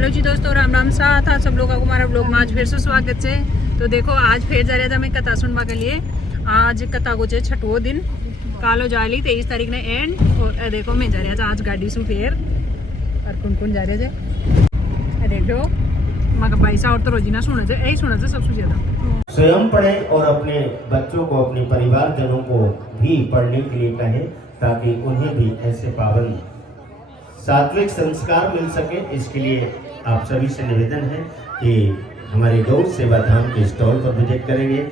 Hello जी दोस्तों, राम राम सा था सब लोगों को हमारा ब्लॉग में आज फिर से स्वागत है। तो देखो आज फिर जा रहा था मैं कथा सुनवा के लिए। आज कथा को जे छठो दिन कालो जाली 23 तारीख ने एंड और देखो मैं जा रहा था आज गाड़ी सु फेर और कौन जा रहे थे देखो मगर भाई साहब और तो रोजीना सुना से यही सुना से सबसे ज्यादा स्वयं पढ़े और अपने बच्चों को अपने परिवारजनों को भी पढ़ने के लिए कहें ताकि उन्हें भी ऐसे पावन सात्विक संस्कार मिल सके। इसके लिए आप सभी से निवेदन है कि हमारे गौ सेवा धाम के स्टॉल पर विजिट करेंगे।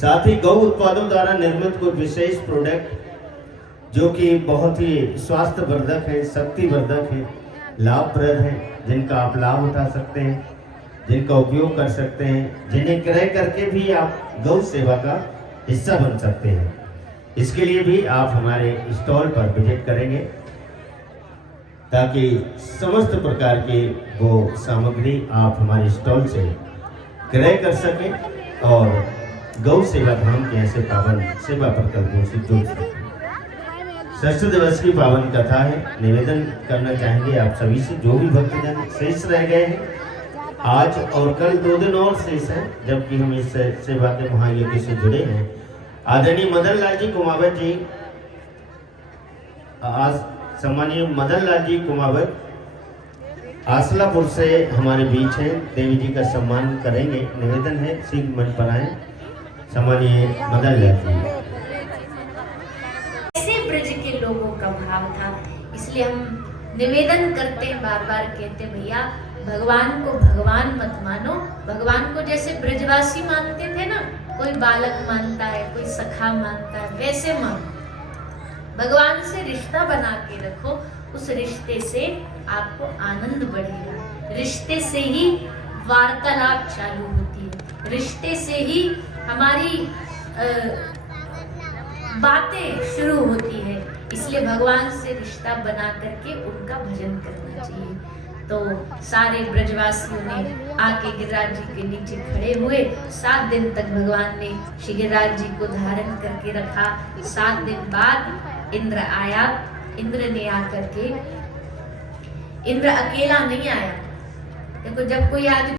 साथ ही गौ उत्पादों द्वारा निर्मित कुछ विशेष प्रोडक्ट जो कि बहुत ही स्वास्थ्यवर्धक है, शक्तिवर्धक है, लाभप्रद है, जिनका आप लाभ उठा सकते हैं, जिनका उपयोग कर सकते हैं, जिन्हें क्रय करके भी आप गौ सेवा का हिस्सा बन सकते हैं। इसके लिए भी आप हमारे स्टॉल पर विजिट करेंगे ताकि समस्त प्रकार की वो सामग्री आप हमारे स्टॉल से क्रय कर सकें और गौ सेवा धाम के ऐसे पावन सेवा प्रकल्पों से जुड़ सकें। षष्ठ दिवस की पावन कथा है। निवेदन करना चाहेंगे आप सभी से, जो भी भक्तजन शेष रह गए हैं आज और कल 2 दिन और शेष है जबकि हम इस सेवा के महायज्ञ से जुड़े हैं। आदरणीय मदन लाल जी कुमावत जी, आज सम्मानीय मदन लाल जी कुमावत आसलापुर से हमारे बीच हैं, देवी जी का सम्मान करेंगे। निवेदन है शीघ्र मंच पर आए सम्मानीय मदन लाल जी। ऐसे ब्रज के लोगों का भाव था, इसलिए हम निवेदन करते हैं, बार बार कहते हैं भैया भगवान को भगवान मत मानो। भगवान को जैसे ब्रजवासी मानते थे ना, कोई बालक मानता है, कोई सखा मानता है, वैसे मानो। भगवान से रिश्ता बना के रखो, उस रिश्ते से आपको आनंद बढ़ेगा। रिश्ते से ही वार्तालाप चालू होती है, रिश्ते से ही हमारी बातें शुरू होती है। इसलिए भगवान से रिश्ता बना करके उनका भजन करना चाहिए। तो सारे ब्रजवासियों ने आके गिरिराज जी के नीचे खड़े हुए। 7 दिन तक भगवान ने श्री गिरिराज जी को धारण करके रखा। 7 दिन बाद इंद्र आया। इंद्र ने आकर के, इंद्र अकेला नहीं आया। देखो जब कोई आदमी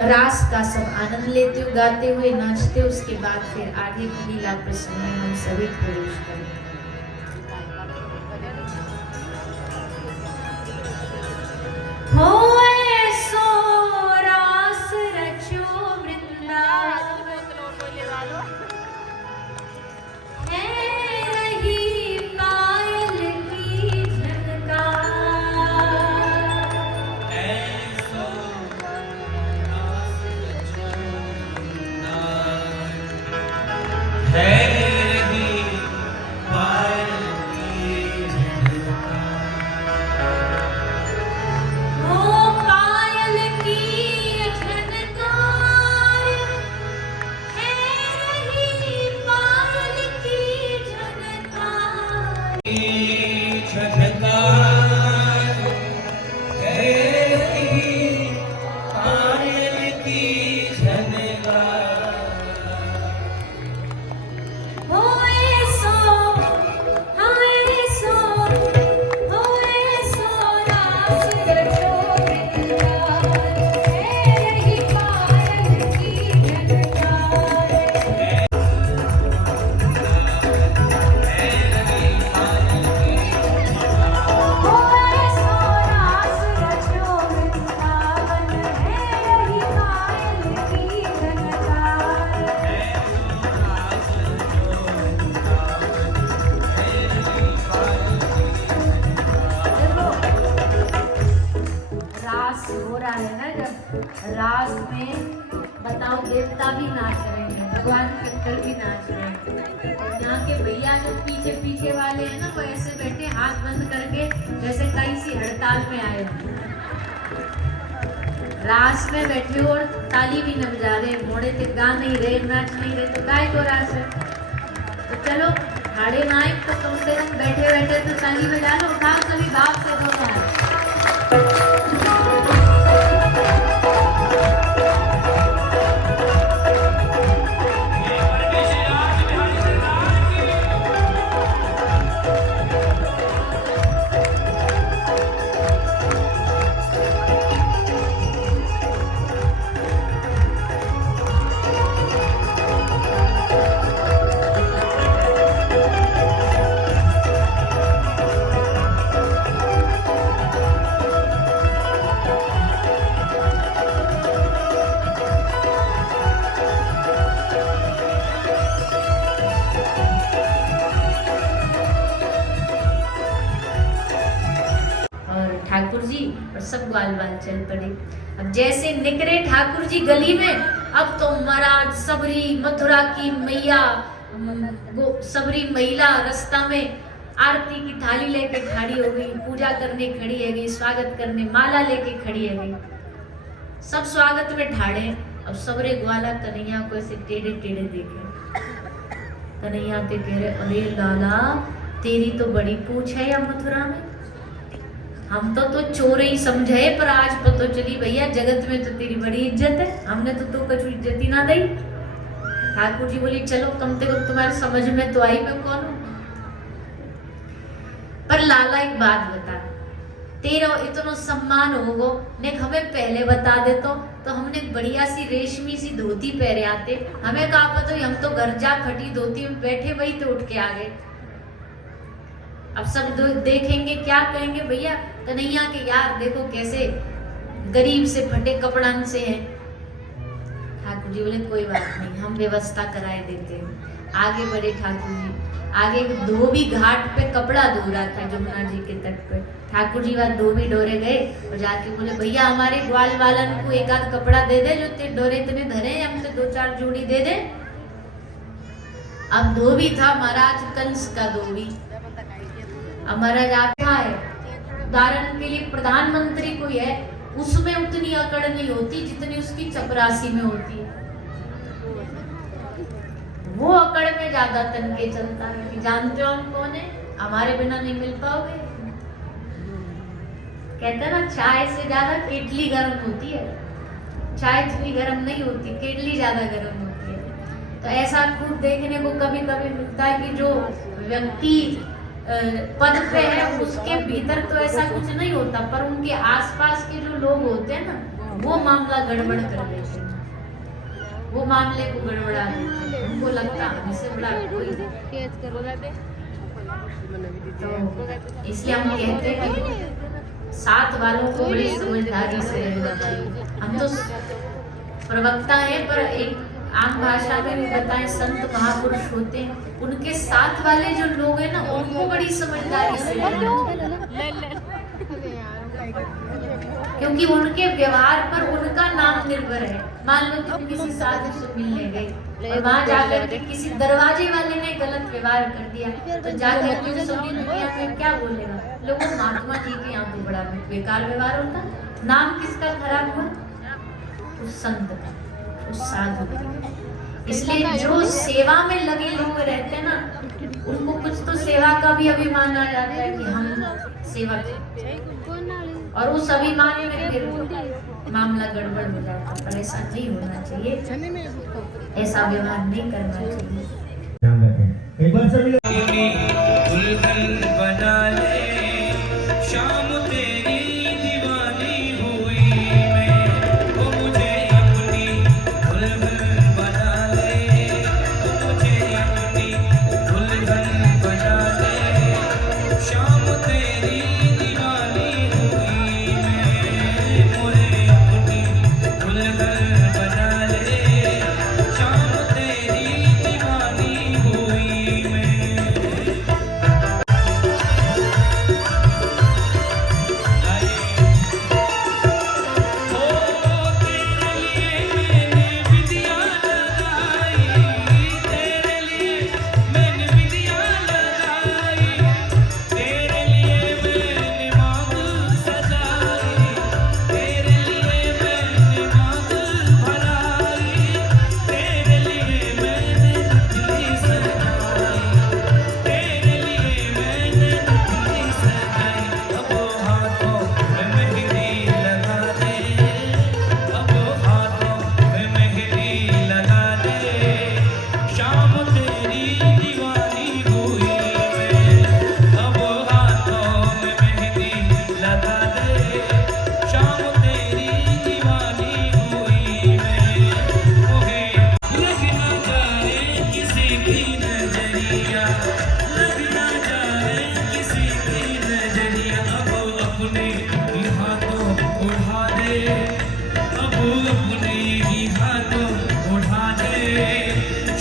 रास का सब आनंद लेते हुए, गाते हुए, नाचते। उसके बाद फिर आगे की लीला प्रसंग में हम सभी प्रवेश करें। हो ऐसो रास रचो वृंदावन, है रही पायल की झनकार। है रही देवता भी नाच रहे हैं, भगवान शंकर भी नाच रहे हैं। और यहाँ के भैया जो पीछे पीछे वाले हैं ना, वो ऐसे बैठे हाथ बंद करके जैसे कई सी हड़ताल में आए हो, रास में बैठे हो और ताली भी न बजा रहे, मोड़े ते गा नहीं रहे, नाच नहीं रहे, तो गाय को रास है। तो चलो हाड़े में आए तो कम से कम बैठे बैठे तो ताली बजा लो, उठाओ सभी बाप से दो हाथ। ठाकुर जी और सब ग्वाल बाल चल पड़े। अब जैसे निकले ठाकुर जी गली में, अब तो महाराज सबरी मथुरा की मैया, सबरी महिला रास्ता में आरती की थाली लेके खड़ी हो गई, पूजा करने खड़ी है गई, स्वागत करने माला लेके खड़ी है गई, सब स्वागत में ठाड़े। अब सबरे ग्वाला कन्हैया को ऐसे टेढ़े टेढ़े देखे। कन्हैया ते कह रहे, अरे लाला तेरी तो बड़ी पूछ है या मथुरा में, हम तो चोर ही समझे, पर आज पता चली भैया जगत में तो तेरी बड़ी इज्जत है, हमने तो कुछ इज्जत ही ना दी। ठाकुर जी बोली चलो कम से कम तुम्हारे समझ में तो आई मैं कौन हूं। पर लाला एक बात बता, तेरा इतना सम्मान होगो ने हमें पहले बता दे तो हमने बढ़िया सी रेशमी सी धोती पहरे आते, हमें कहा पता हम तो घर जा फटी धोती में बैठे वही तो उठ के आ गए। अब सब देखेंगे क्या कहेंगे, भैया कन्हैया के यार देखो कैसे गरीब से फटे कपड़ा से हैं। ठाकुर जी बोले कोई बात नहीं, हम व्यवस्था कराए देते हैं। आगे बढ़े ठाकुर जी, आगे धोबी घाट पे कपड़ा धो रहा था जमुना जी के तट पे। ठाकुर जी वहां धोबी डोरे गए और जाके बोले भैया हमारे ग्वाल वालन को एक आध कपड़ा दे दे, जो ते डोरे इतने धरे हमसे 2-4 जोड़ी दे दे। अब धोबी था महाराज कंस का धोबी। अब महाराज आता है, उदाहरण के लिए प्रधानमंत्री कोई है, उसमें उतनी अकड़ नहीं होती जितनी उसकी चपरासी में होती है। वो अकड़ में ज्यादा तनके चलता है कि जानते हो हम कौन है, हमारे बिना नहीं मिल पाओगे। कहते हैं ना चाय से ज्यादा केटली गर्म होती है, चाय इतनी गर्म नहीं होती, केटली ज्यादा गर्म होती है। तो ऐसा खूब देखने को कभी कभी मिलता है कि जो व्यक्ति पद पे है उसके भीतर तो ऐसा कुछ नहीं होता, पर उनके आसपास के जो लोग होते हैं ना वो मामला गड़बड़ कर देते हैं, वो मामले को गड़बड़ा देते हैं। उनको लगता है हमसे बड़ा कोई। तो इसलिए हम कहते हैं कि साथ वालों को बड़ी समझदारी से रहना चाहिए। हम तो प्रवक्ता है, पर एक आम भाषा में भी बताएं संत महापुरुष होते हैं, उनके साथ वाले जो लोग हैं ना उनको बड़ी समझदारी से क्योंकि उनके व्यवहार पर उनका नाम निर्भर है। मान लो तुम किसी साधु से मिलने गए और वहां जाकर के किसी दरवाजे वाले ने गलत व्यवहार कर दिया, तो जाकर के सभी दुनिया में क्या बोलेगा, लोगों महात्मा जी के यहाँ तो बड़ा बेकार व्यवहार होता। नाम किसका खराब हुआ? उस संत का, उस साधु का। इसलिए जो सेवा में लगे लोग रहते हैं ना उनको कुछ तो सेवा का भी अभिमान आ जाता है कि हम सेवा करें, और उस अभिमान में फिर मामला गड़बड़ हो जाता है। पर ऐसा नहीं होना चाहिए, ऐसा व्यवहार नहीं करना चाहिए। एक बार सभी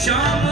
श्याम